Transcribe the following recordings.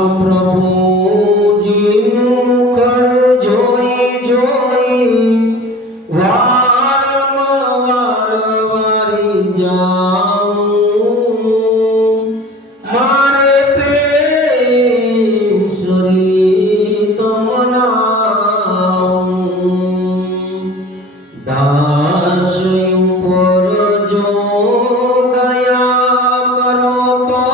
પ્રભુજીનું મુખ જોઈ જોઈ વારંવાર વારી જાઉં, મારે પ્રેમ સરિત મનાવું, દાસ ઉપર જો દયા કરો તો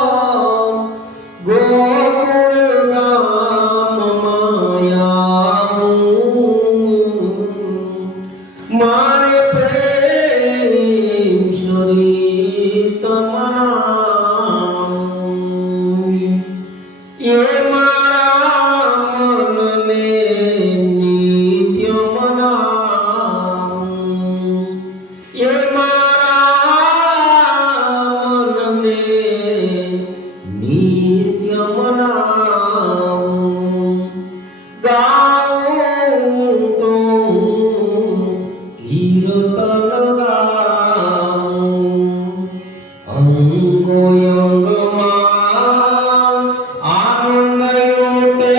મારે પ્રેમ સરિત મનાવું, એ મારા મનને નિત્ય મનાવું, એ મારા મનને નિત્ય મનાવું, ગાઉં તો કીર્તન ગાઉં, અંગોયંગમાં આનંદ લૂટે,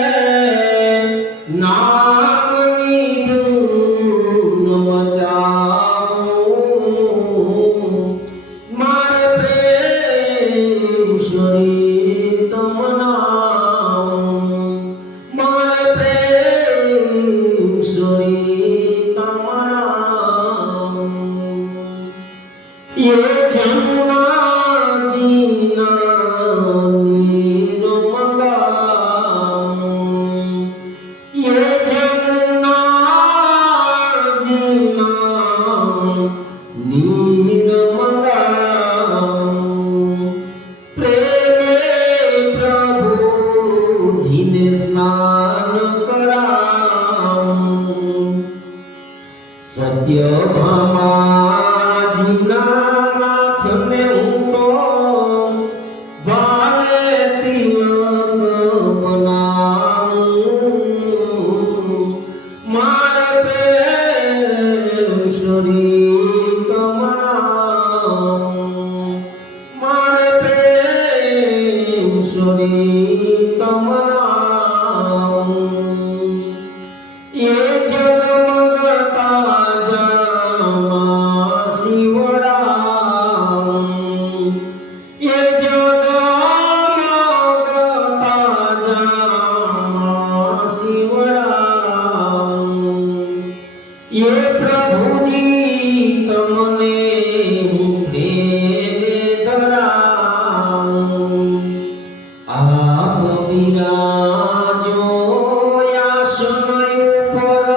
નામની ધૂન મચાવું, મારે પ્રેમ સરિત મનાવું, મારે પ્રેમ સરિત મનાવું, એ જમનાજીના નિર્મલ ગાઉં, એ જમનાજીના નિર્મલ ગાઉં, પ્રેમે પ્રભુજીને સ્નાન કરાવું, સત્યભામાજીના નાથને હું તો ભાલે તિલક બનાવું, મારે પ્રેમ સરિત મનાવું, મારે પ્રેમ સરિત મનાવું, એ જગમગતા જામાં શિવડાવું, એ જગમગતા જામાં શિવડાવું, એ પ્રભુજી તમને હું પ્રેમે ધરાવું, આપ બિરાજો આસન ઉપર,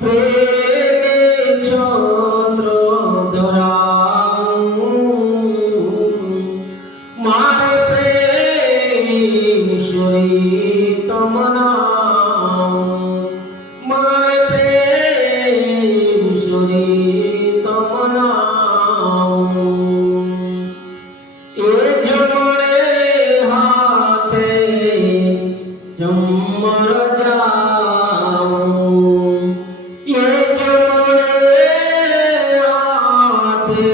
પ્રેમે છત્ર ધરાવું, મારે પ્રેમ સરિત મનાવું, મારે પ્રેમ સરિત મનાવું, એ જમણે હાથે ચમર જાઉં, એ જમણે હાથે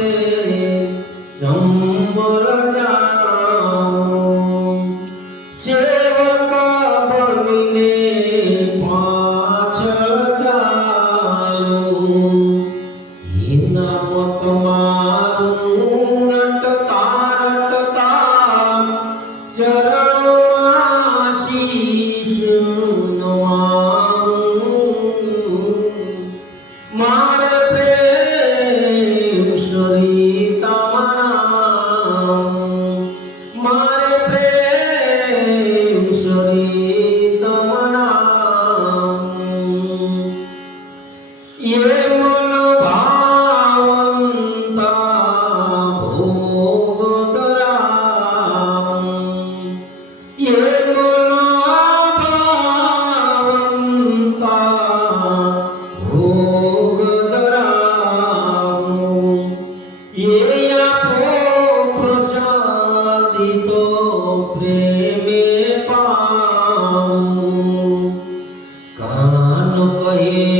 ચમર જાઉં, સેવક બનીને પાછળ ચાલું, એના મત મારું રટતા રટતા ચરણમાં શીશ નવાવું, મારે પ્રેમ સરિત મનાવું, મારે પ્રેમ સરિત મનાવું, એ મન ભાવંતા ભોગ ધરાવું, એ મન ભાવંતા ભોગ ધરાવું, એ આપો પ્રસાદિતો પ્રેમે પાવું, કાન કહે